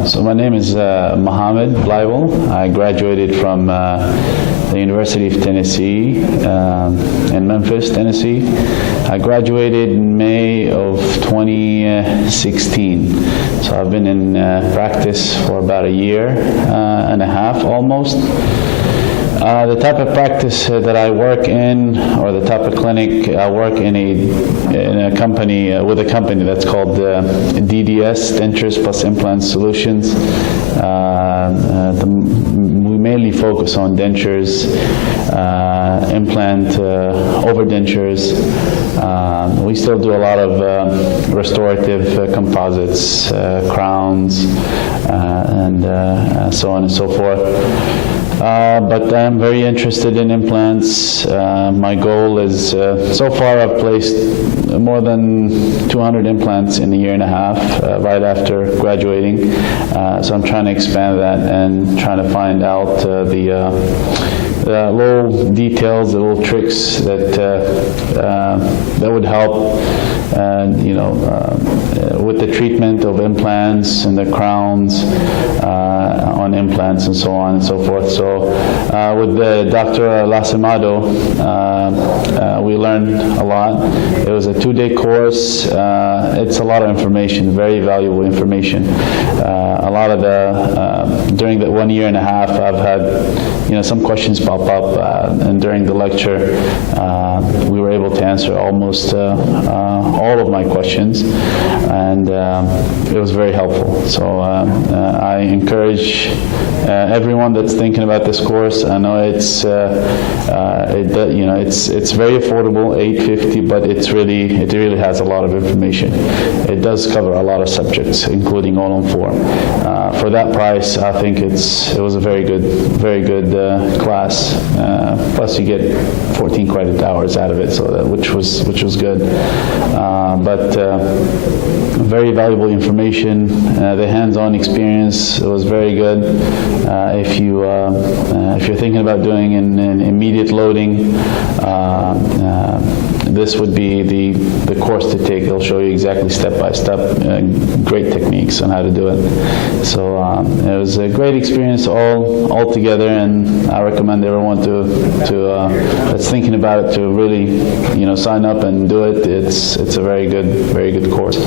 So my name is Mohammed Bleivel. I graduated from the University of Tennessee in Memphis, Tennessee. I graduated in May of 2016. So I've been in practice for about a year and a half almost. The type of practice that I work in, or the type of clinic, I work in a company, with a company that's called DDS, Dentures Plus Implant Solutions. We mainly focus on dentures, implant, overdentures. We still do a lot of restorative composites, crowns, and so on and so forth. But I'm very interested in implants. My goal is, so far I've placed more than 200 implants in a year and a half, right after graduating. So I'm trying to expand that and trying to find out the little details, the little tricks that would help, with the treatment of implants and the crowns on implants and so on and so forth. So with Dr. Lasimado, we learned a lot. It was a 2-day course. It's a lot of information, very valuable information. A lot of during the 1 year and a half, I've had some questions pop up, and during the lecture, we were able to answer almost all of my questions, and it was very helpful. So I encourage everyone that's thinking about this course. I know it's it's very affordable, $850, but it really has a lot of information. It does cover a lot of subjects, including all-on-4. For that price, I think it was a very good class. Plus, you get 14 credit hours out of it, so which was good. But very valuable information. The hands-on experience was very good. If you're thinking about doing an immediate loading, this would be the course to take. It'll show you exactly step by step, great techniques on how to do it. So it was a great experience all together, and I recommend everyone that's thinking about it to really sign up and do it. It's a very good course.